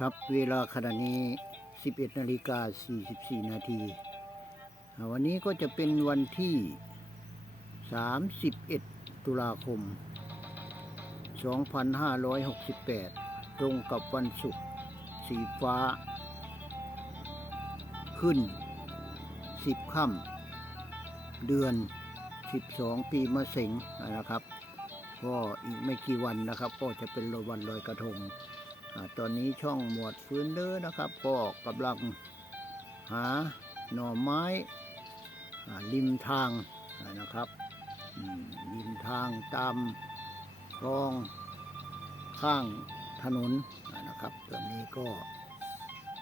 ครับเวลาขณะนี้ 11นาฬิกา44 นาทีวันนี้ก็จะเป็นวันที่ 31 ตุลาคม 2568 ตรงกับวันศุกร์สีฟ้า ขึ้น 10 ค่ำเดือน 12 ปีมะเสงนะครับ ก็อีกไม่กี่วันนะครับ ก็จะเป็นวันลอยกระทง ตอนนี้ช่องหมวดฟื้นเด้อนะครับ ก็กำลังหาหน่อไม้ริมทางนะครับริมทางตามคลองข้างถนนนะครับตอนนี้ก็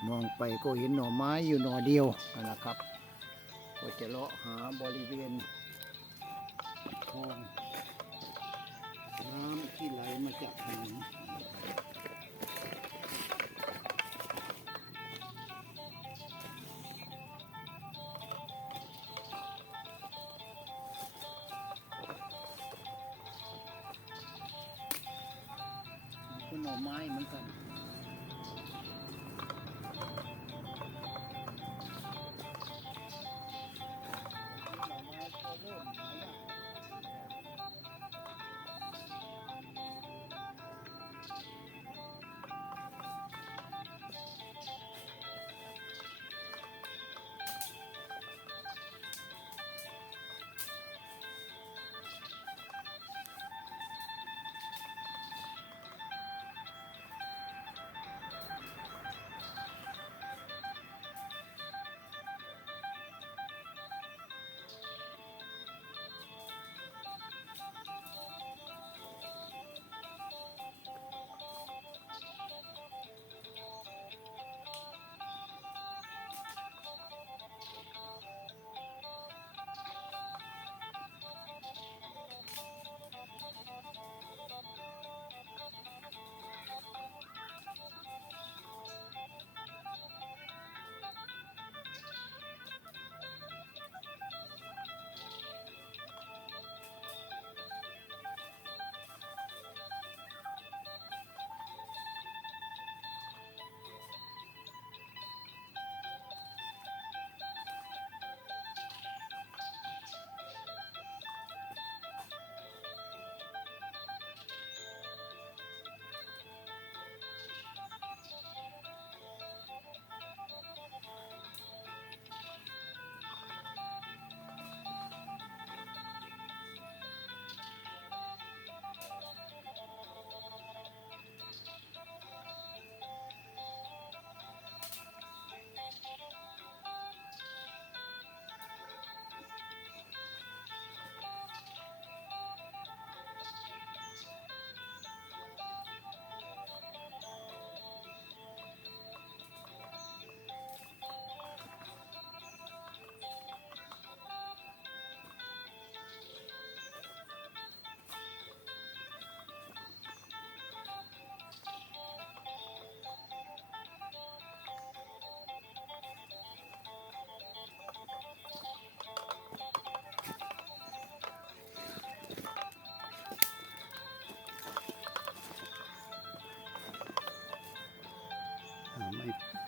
มองไปก็เห็นหน่อไม้อยู่หน่อเดียวนะครับ ก็จะเลาะหาบริเวณคลองน้ำที่ไหลมาจากถนน น่อไม้เหมือนกัน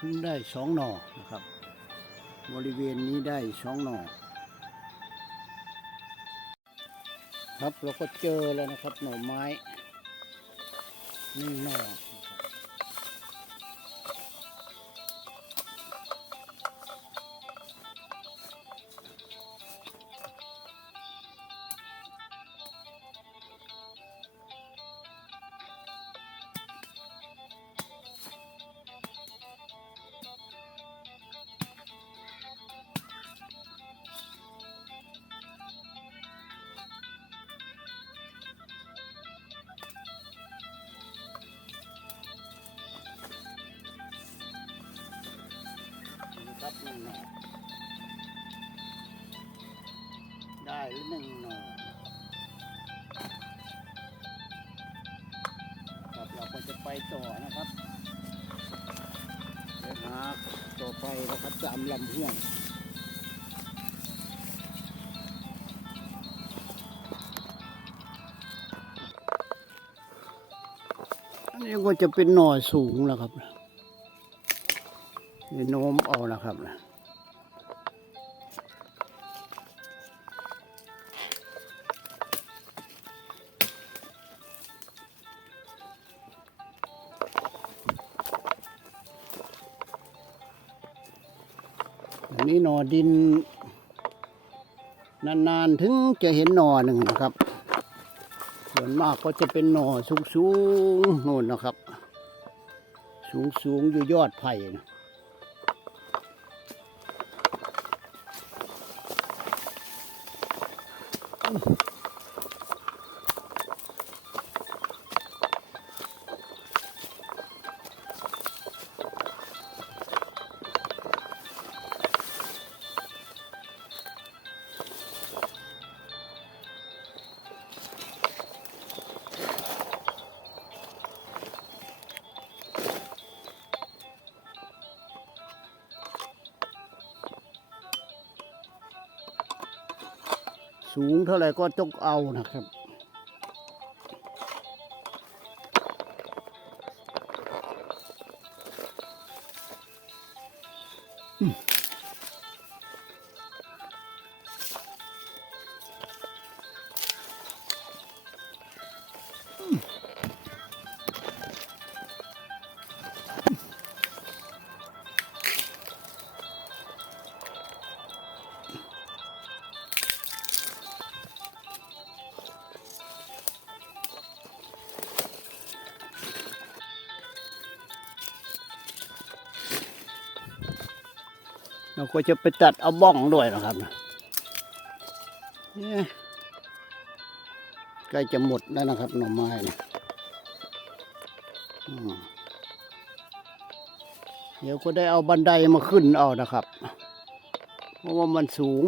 พิ่งได้สองหน่อนะครับ บริเวณนี้ได้สองหน่อครับเราก็เจอแล้วนะครับหน่อไม้หนึ่งหน่อ หนึ่งหน่อครับเราก็จะไปต่อนะครับเดี๋ยวหาต่อไปนะครับตามลำเพื่อนอันนี้ก็จะเป็นหน่อสูงแล้วครับโน้มเอานะครับนะ ดิน นานๆ ถึงจะเห็นหน่อหนึ่งนะครับ ส่วนมากก็จะเป็นหน่อสูงๆโน่นนะครับ สูงๆ อยู่ยอดไผ่นะ สูงเท่าไหร่ก็ต้องเอานะครับ เราก็จะไปตัดเอาบ้องด้วยนะครับเนี่ยใกล้จะหมดแล้วนะครับหน่อไม้นะเดี๋ยวก็ได้เอาบันไดมาขึ้นเอานะครับ เพราะว่ามันสูง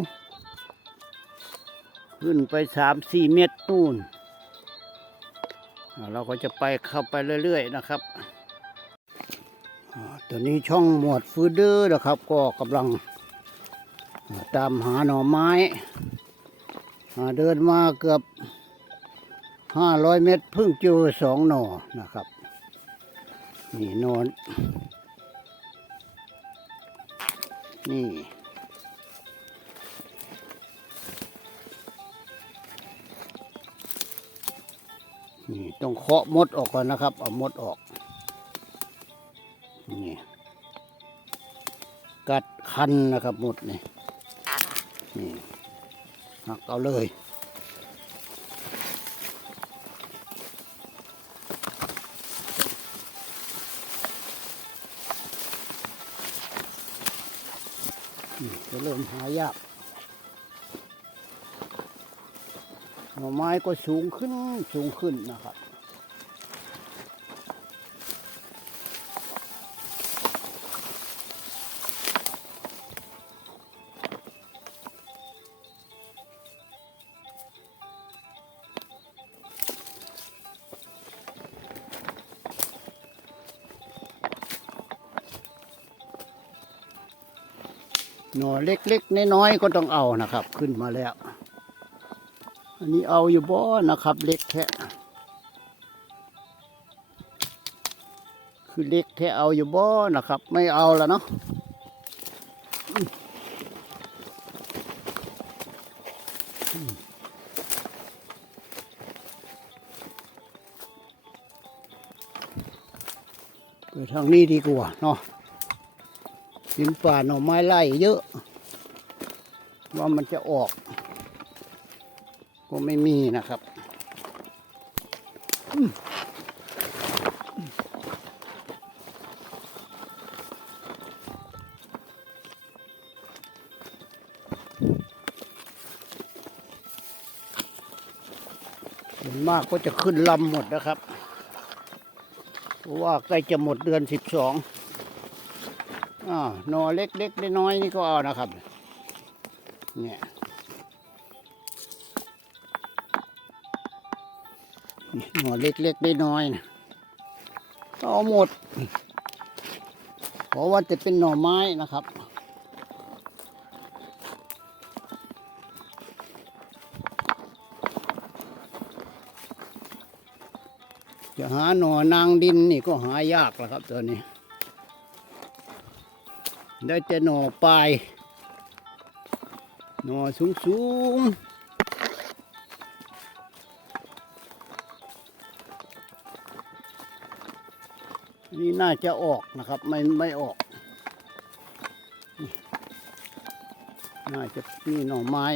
ขึ้นไปสามสี่เมตรนู่น เราก็จะไปเข้าไปเรื่อย ๆ นะครับ ตอนนี้ช่องหมวดฟืดเดอร์นะครับ ก็กำลังตามหาหน่อไม้อ่าเดินมาเกือบห้าร้อยเมตรเพิ่งเจอสองหน่อนะครับ นี่นอน นี่นี่ต้องเคาะมดออกก่อนนะครับ เอามดออก กันนะครับหมดนี่นี่หักเอาเลยจะเริ่มหายากหน่อไม้ก็สูงขึ้นสูงขึ้นนะครับ หน่อเล็กๆน้อยๆก็ต้องเอานะครับ ขึ้นมาแล้ว อันนี้เอาอยู่บ่นะครับ เล็กแท้คือเล็กแท้เอาอยู่บ่นะครับ ไม่เอาแล้วเนาะไปทางนี้ดีกว่าเนาะ กินป่าหน่อไม้ไล่เยอะ ว่ามันจะออก ก็ไม่มีนะครับมส่วนมากก็จะขึ้นลำหมดนะครับ เพราะว่าใกล้จะหมดเดือนสิบสอง อ่าหนอเล็กๆน้อยนี่ก็เอานะครับ เนี่ยหนี่หนอเล็กๆน้อยนะเอาหมด เพราะว่าจะเป็นหน่อไม้นะครับจะหาหน่อนางดินนี่ก็หายากแล้วครับตัวนี้ ได้แต่หน่อปลายหน่อสูงสูงๆนี่น่าจะออกนะครับ ไม่ไม่ออกนี่น่าจะนี่หน่อไม้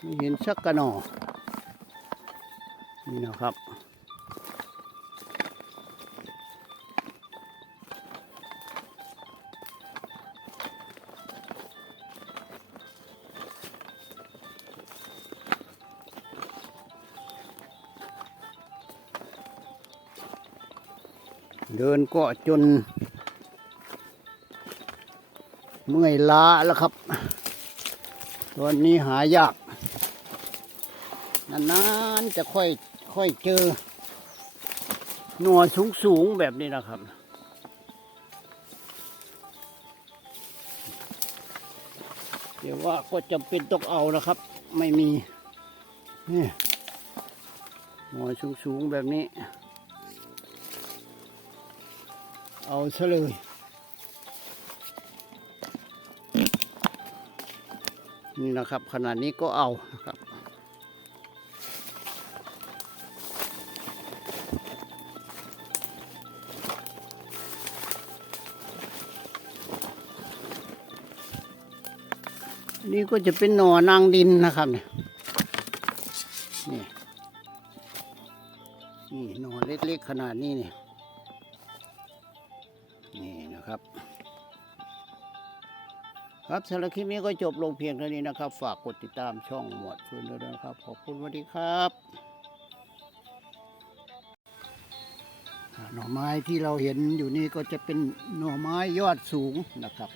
ไม่เห็นสักกระหน่อนี่นะครับ เดินก็จน เมื่อยล้าแล้วครับ ตอนนี้หายาก นานๆจะค่อยค่อยเจอ หน่อสูงสูงๆแบบนี้นะครับเดี๋ยวว่าก็จำเป็นต้องเอานะครับ ไม่มีนี่หน่อสูงสูงๆแบบนี้ เอาซะเลยนี่นะครับ ขนาดนี้ก็เอานะครับ นี่ก็จะเป็นหน่อนางดินนะครับเนี่ยนี่นี่หน่อเล็กๆขนาดนี้เนี่ย นะครับ ครับสำหรับคลิปนี้ก็จบลงเพียงเท่านี้นะครับ ฝากกดติดตามช่องหมวดฟืนด้วยนะครับ ขอบคุณสวัสดีครับหน่อไม้ที่เราเห็นอยู่นี่ก็จะเป็นหน่อไม้ยอดสูงนะครับ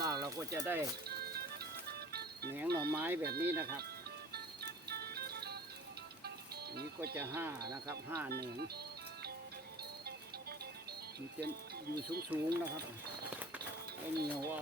มากเราก็จะได้แหนงหน่อไม้แบบนี้นะครับนนี้ก็จะห้านะครับห้าแหนงมันจะอยู่สูงๆนะครับเอาเหนียวเอา